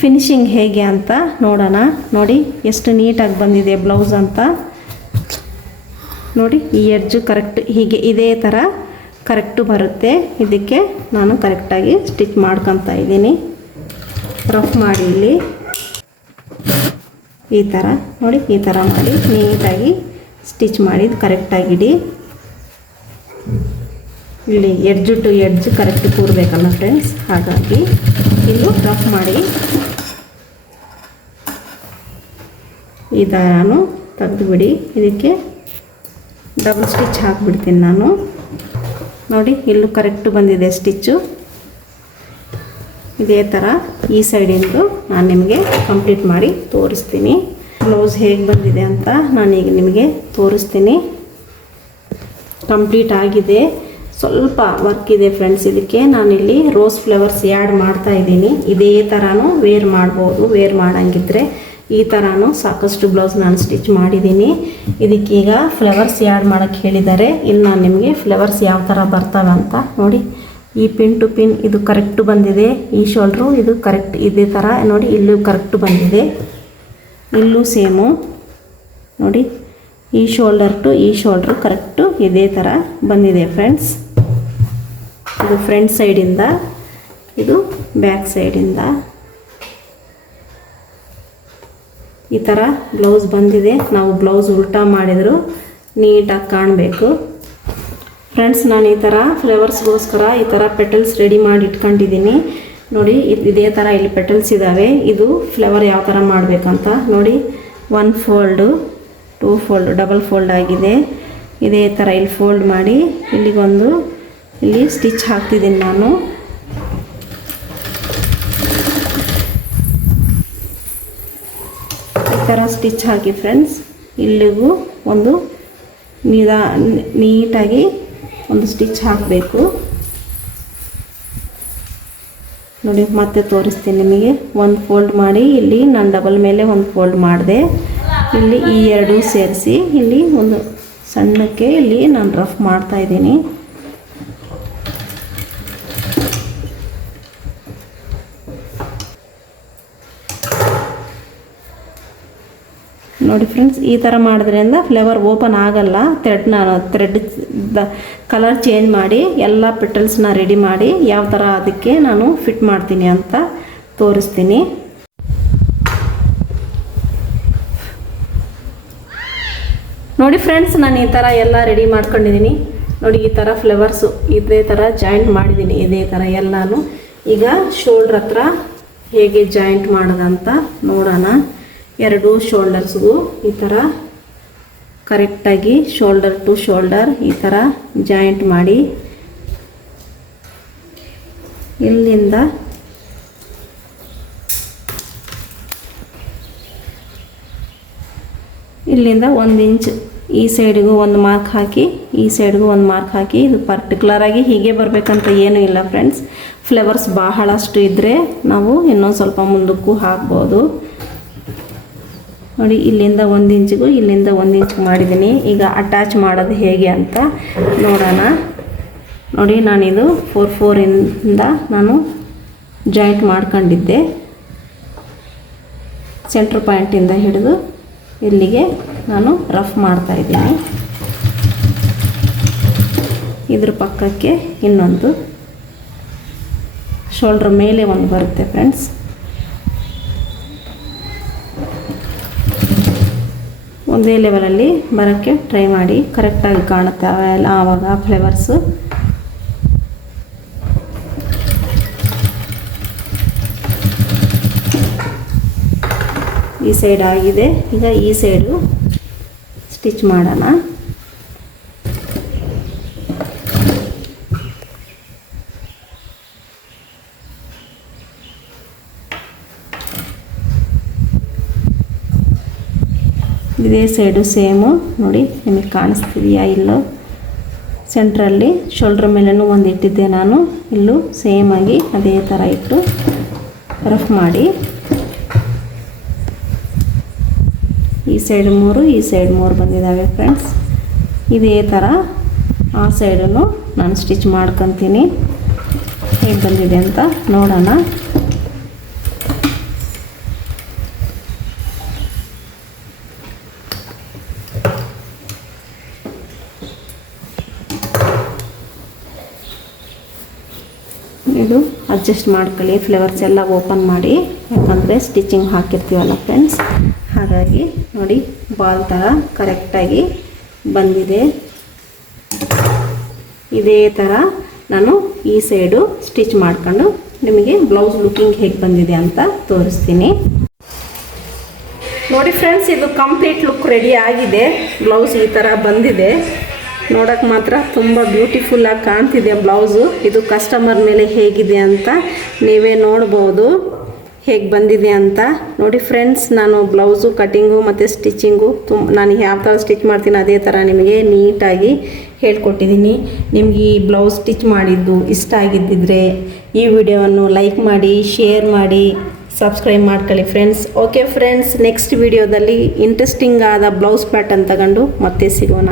ಫಿನಿಶಿಂಗ್ ಹೇಗೆ ಅಂತ ನೋಡೋಣ. ನೋಡಿ ಎಷ್ಟು ನೀಟಾಗಿ ಬಂದಿದೆ ಬ್ಲೌಸ್ ಅಂತ. ನೋಡಿ ಈ ಎಡ್ಜು ಕರೆಕ್ಟ್ ಹೀಗೆ ಇದೇ ಥರ ಕರೆಕ್ಟು ಬರುತ್ತೆ. ಇದಕ್ಕೆ ನಾನು ಕರೆಕ್ಟಾಗಿ ಸ್ಟಿಚ್ ಮಾಡ್ಕೊತಾ ಇದ್ದೀನಿ. ರಫ್ ಮಾಡಿ ಇಲ್ಲಿ ಈ ಥರ ನೋಡಿ, ಈ ಥರ ಮಾಡಿ ನೀಟಾಗಿ ಸ್ಟಿಚ್ ಮಾಡಿ ಕರೆಕ್ಟಾಗಿಡಿ. ಇಲ್ಲಿ edge to edge correct ಕೂರಬೇಕಲ್ಲ friends, ಹಾಗಾಗಿ ಇಲ್ಲಿ ರಫ್ ಮಾಡಿ ಈ ಥರನೂ ತೆಗೆದುಬಿಡಿ. ಇದಕ್ಕೆ ಡಬಲ್ ಸ್ಟಿಚ್ ಹಾಕಿಬಿಡ್ತೀನಿ ನಾನು. ನೋಡಿ ಇಲ್ಲೂ ಕರೆಕ್ಟು ಬಂದಿದೆ ಸ್ಟಿಚ್ಚು. ಇದೇ ಥರ ಈ ಸೈಡಿಂದು ನಾನು ನಿಮಗೆ ಕಂಪ್ಲೀಟ್ ಮಾಡಿ ತೋರಿಸ್ತೀನಿ. ಬ್ಲೌಸ್ ಹೇಗೆ ಬಂದಿದೆ ಅಂತ ನಾನೀಗ ನಿಮಗೆ ತೋರಿಸ್ತೀನಿ. ಕಂಪ್ಲೀಟ್ ಆಗಿದೆ. ಸ್ವಲ್ಪ ವರ್ಕ್ ಇದೆ ಫ್ರೆಂಡ್ಸ್. ಇದಕ್ಕೆ ನಾನಿಲ್ಲಿ ರೋಸ್ ಫ್ಲವರ್ಸ್ ಆ್ಯಡ್ ಮಾಡ್ತಾ ಇದ್ದೀನಿ. ಇದೇ ಥರನೂ ವೇರ್ ಮಾಡ್ಬೋದು. ವೇರ್ ಮಾಡೋಂಗಿದ್ರೆ ಈ ಥರನೂ ಸಾಕಷ್ಟು ಬ್ಲೌಸ್ ನಾನು ಸ್ಟಿಚ್ ಮಾಡಿದ್ದೀನಿ. ಇದಕ್ಕೀಗ ಫ್ಲವರ್ಸ್ ಆ್ಯಡ್ ಮಾಡೋಕ್ಕೆ ಹೇಳಿದ್ದಾರೆ. ಇಲ್ಲಿ ನಾನು ನಿಮಗೆ ಫ್ಲವರ್ಸ್ ಯಾವ ಥರ ಬರ್ತವೆ ಅಂತ ನೋಡಿ. ಈ ಪಿನ್ ಟು ಪಿನ್ ಇದು ಕರೆಕ್ಟು ಬಂದಿದೆ. ಈ ಶೋಲ್ಡ್ರು ಇದು ಕರೆಕ್ಟ್ ಇದೇ ಥರ ನೋಡಿ, ಇಲ್ಲೂ ಕರೆಕ್ಟು ಬಂದಿದೆ. ಇಲ್ಲೂ ಸೇಮು ನೋಡಿ, ಈ ಶೋಲ್ಡರ್ ಟು ಈ ಶೋಲ್ಡ್ರು ಕರೆಕ್ಟು ಇದೇ ಥರ ಬಂದಿದೆ ಫ್ರೆಂಡ್ಸ್. ಇದು ಫ್ರಂಟ್ ಸೈಡಿಂದ, ಇದು ಬ್ಯಾಕ್ ಸೈಡಿಂದ ಈ ಥರ ಬ್ಲೌಸ್ ಬಂದಿದೆ. ನಾವು ಬ್ಲೌಸ್ ಉಲ್ಟಾ ಮಾಡಿದರೂ ನೀಟಾಗಿ ಕಾಣಬೇಕು ಫ್ರೆಂಡ್ಸ್. ನಾನು ಈ ಥರ ಫ್ಲವರ್ಸ್ಗೋಸ್ಕರ ಈ ಥರ ಪೆಟಲ್ಸ್ ರೆಡಿ ಮಾಡಿ ಇಟ್ಕೊಂಡಿದ್ದೀನಿ. ನೋಡಿ ಇದೇ ಥರ ಇಲ್ಲಿ ಪೆಟಲ್ಸ್ ಇದ್ದಾವೆ. ಇದು ಫ್ಲವರ್ ಯಾವ ಥರ ಮಾಡಬೇಕಂತ ನೋಡಿ. 1 ಫೋಲ್ಡು 2 ಫೋಲ್ಡು ಡಬಲ್ ಫೋಲ್ಡ್ ಆಗಿದೆ. ಇದೇ ಥರ ಇಲ್ಲಿ ಫೋಲ್ಡ್ ಮಾಡಿ ಇಲ್ಲಿಗೊಂದು ಇಲ್ಲಿ ಸ್ಟಿಚ್ ಹಾಕ್ತಿದ್ದೀನಿ ನಾನು. ಈ ಥರ ಸ್ಟಿಚ್ ಹಾಕಿ ಫ್ರೆಂಡ್ಸ್. ಇಲ್ಲಿಗೂ ಒಂದು ನೀಟಾಗಿ ಒಂದು ಸ್ಟಿಚ್ ಹಾಕಬೇಕು ನೋಡಿ. ಮತ್ತೆ ತೋರಿಸ್ತೀನಿ ನಿಮಗೆ. 1 ಫೋಲ್ಡ್ ಮಾಡಿ ಇಲ್ಲಿ ನಾನು ಡಬಲ್ ಮೇಲೆ 1 ಫೋಲ್ಡ್ ಮಾಡಿದೆ. ಇಲ್ಲಿ ಈ ಎರಡೂ ಸೇರಿಸಿ ಇಲ್ಲಿ ಒಂದು ಸಣ್ಣಕ್ಕೆ ಇಲ್ಲಿ ನಾನು ರಫ್ ಮಾಡ್ತಾ ಇದ್ದೀನಿ. ನೋಡಿ ಫ್ರೆಂಡ್ಸ್, ಈ ಥರ ಮಾಡೋದ್ರಿಂದ ಫ್ಲೇವರ್ ಓಪನ್ ಆಗಲ್ಲ. ಥ್ರೆಡ್ ಕಲರ್ ಚೇಂಜ್ ಮಾಡಿ ಎಲ್ಲ ಪೆಟಲ್ಸ್ನ ರೆಡಿ ಮಾಡಿ ಯಾವ ಥರ ಅದಕ್ಕೆ ನಾನು ಫಿಟ್ ಮಾಡ್ತೀನಿ ಅಂತ ತೋರಿಸ್ತೀನಿ. ನೋಡಿ ಫ್ರೆಂಡ್ಸ್, ನಾನು ಈ ಥರ ಎಲ್ಲ ರೆಡಿ ಮಾಡ್ಕೊಂಡಿದ್ದೀನಿ. ನೋಡಿ ಈ ಥರ ಫ್ಲೇವರ್ಸು ಇದೇ ಥರ ಜಾಯಿಂಟ್ ಮಾಡಿದ್ದೀನಿ. ಇದೇ ಥರ ಎಲ್ಲನೂ. ಈಗ ಶೋಲ್ಡ್ರ್ ಹತ್ರ ಹೇಗೆ ಜಾಯಿಂಟ್ ಮಾಡೋದಂತ ನೋಡೋಣ. ಎರಡೂ ಶೋಲ್ಡರ್ಸ್ಗೂ ಈ ಥರ ಕರೆಕ್ಟಾಗಿ ಶೋಲ್ಡರ್ ಟು ಶೋಲ್ಡರ್ ಈ ಥರ ಜಾಯಿಂಟ್ ಮಾಡಿ ಇಲ್ಲಿಂದ ಇಲ್ಲಿಂದ 1 ಇಂಚ್ ಈ ಸೈಡ್ಗೂ ಒಂದು ಮಾರ್ಕ್ ಹಾಕಿ, ಈ ಸೈಡ್ಗೂ ಒಂದು ಮಾರ್ಕ್ ಹಾಕಿ. ಇದು ಪರ್ಟಿಕ್ಯುಲರಾಗಿ ಹೀಗೆ ಬರಬೇಕಂತ ಏನೂ ಇಲ್ಲ ಫ್ರೆಂಡ್ಸ್. ಫ್ಲೇವರ್ಸ್ ಬಹಳಷ್ಟು ಇದ್ದರೆ ನಾವು ಇನ್ನೊಂದು ಸ್ವಲ್ಪ ಮುಂದಕ್ಕೂ ಹಾಕ್ಬೋದು ನೋಡಿ. ಇಲ್ಲಿಂದ 1 ಇಂಚಿಗೂ ಇಲ್ಲಿಂದ 1 ಇಂಚ್ ಮಾಡಿದ್ದೀನಿ. ಈಗ ಅಟ್ಯಾಚ್ ಮಾಡೋದು ಹೇಗೆ ಅಂತ ನೋಡೋಣ. ನೋಡಿ ನಾನಿದು 4 ಇಂದ ನಾನು ಜಾಯಿಂಟ್ ಮಾಡ್ಕೊಂಡಿದ್ದೆ. ಸೆಂಟ್ರ್ ಪಾಯಿಂಟಿಂದ ಹಿಡಿದು ಇಲ್ಲಿಗೆ ನಾನು ರಫ್ ಮಾಡ್ತಾ ಇದ್ದೀನಿ. ಇದ್ರ ಪಕ್ಕಕ್ಕೆ ಇನ್ನೊಂದು ಶೋಲ್ಡ್ರ್ ಮೇಲೆ ಒಂದು ಬರುತ್ತೆ ಫ್ರೆಂಡ್ಸ್. ಒಂದೇ ಲೆವೆಲಲ್ಲಿ ಬರೋಕ್ಕೆ ಟ್ರೈ ಮಾಡಿ. ಕರೆಕ್ಟಾಗಿ ಕಾಣುತ್ತೆ ಅವೆಲ್ಲ ಆವಾಗ ಫ್ಲೇವರ್ಸು. ಈ ಸೈಡ್ ಆಗಿದೆ. ಈಗ ಈ ಸೈಡು ಸ್ಟಿಚ್ ಮಾಡೋಣ. ಇದೇ ಸೈಡು ಸೇಮು ನೋಡಿ, ನಿಮಗೆ ಕಾಣಿಸ್ತಿದೆಯಾ? ಇಲ್ಲೂ ಸೆಂಟ್ರಲ್ಲಿ ಶೋಲ್ಡ್ರ್ ಮೇಲೂ ಒಂದು ಇಟ್ಟಿದ್ದೆ ನಾನು. ಇಲ್ಲೂ ಸೇಮಾಗಿ ಅದೇ ಥರ ಇಟ್ಟು ರಫ್ ಮಾಡಿ ಈ ಸೈಡ್ 3 ಈ ಸೈಡ್ 3 ಬಂದಿದ್ದಾವೆ ಫ್ರೆಂಡ್ಸ್. ಇದೇ ಥರ ಆ ಸೈಡನ್ನು ನಾನು ಸ್ಟಿಚ್ ಮಾಡ್ಕೊತೀನಿ. ಹೇಗೆ ಬಂದಿದೆ ಅಂತ ನೋಡೋಣ. ಇದು ಅಡ್ಜಸ್ಟ್ ಮಾಡ್ಕೊಳ್ಳಿ, ಫ್ಲೇವರ್ಸ್ ಎಲ್ಲ ಓಪನ್ ಮಾಡಿ, ಯಾಕಂದರೆ ಸ್ಟಿಚಿಂಗ್ ಹಾಕಿರ್ತೀವಲ್ಲ ಫ್ರೆಂಡ್ಸ್, ಹಾಗಾಗಿ ನೋಡಿ ಬಾಲ್ ಥರ ಕರೆಕ್ಟಾಗಿ ಬಂದಿದೆ. ಇದೇ ಥರ ನಾನು ಈ ಸೈಡು ಸ್ಟಿಚ್ ಮಾಡ್ಕೊಂಡು ನಿಮಗೆ ಬ್ಲೌಸ್ ಲುಕಿಂಗ್ ಹೇಗೆ ಬಂದಿದೆ ಅಂತ ತೋರಿಸ್ತೀನಿ. ನೋಡಿ ಫ್ರೆಂಡ್ಸ್, ಇದು ಕಂಪ್ಲೀಟ್ ಲುಕ್ ರೆಡಿ ಆಗಿದೆ. ಬ್ಲೌಸ್ ಈ ಥರ ಬಂದಿದೆ. ನೋಡೋಕ್ಕೆ ಮಾತ್ರ ತುಂಬ ಬ್ಯೂಟಿಫುಲ್ಲಾಗಿ ಕಾಣ್ತಿದೆ ಬ್ಲೌಸು. ಇದು ಕಸ್ಟಮರ್ ಮೇಲೆ ಹೇಗಿದೆ ಅಂತ ನೀವೇ ನೋಡ್ಬೋದು, ಹೇಗೆ ಬಂದಿದೆ ಅಂತ. ನೋಡಿ ಫ್ರೆಂಡ್ಸ್, ನಾನು ಬ್ಲೌಸು ಕಟ್ಟಿಂಗು ಮತ್ತು ಸ್ಟಿಚಿಂಗು ನಾನು ಯಾವ ಥರ ಸ್ಟಿಚ್ ಮಾಡ್ತೀನಿ ಅದೇ ಥರ ನಿಮಗೆ ನೀಟಾಗಿ ಹೇಳ್ಕೊಟ್ಟಿದ್ದೀನಿ. ನಿಮಗೆ ಈ ಬ್ಲೌಸ್ ಸ್ಟಿಚ್ ಮಾಡಿದ್ದು ಇಷ್ಟ ಆಗಿದ್ದಿದ್ರೆ ಈ ವಿಡಿಯೋವನ್ನು ಲೈಕ್ ಮಾಡಿ, ಶೇರ್ ಮಾಡಿ, ಸಬ್ಸ್ಕ್ರೈಬ್ ಮಾಡ್ಕೊಳ್ಳಿ ಫ್ರೆಂಡ್ಸ್. ಓಕೆ ಫ್ರೆಂಡ್ಸ್, ನೆಕ್ಸ್ಟ್ ವಿಡಿಯೋದಲ್ಲಿ ಇಂಟ್ರೆಸ್ಟಿಂಗ್ ಆದ ಬ್ಲೌಸ್ ಪ್ಯಾಟರ್ನ್ ತಗೊಂಡು ಮತ್ತೆ ಸಿಗೋಣ.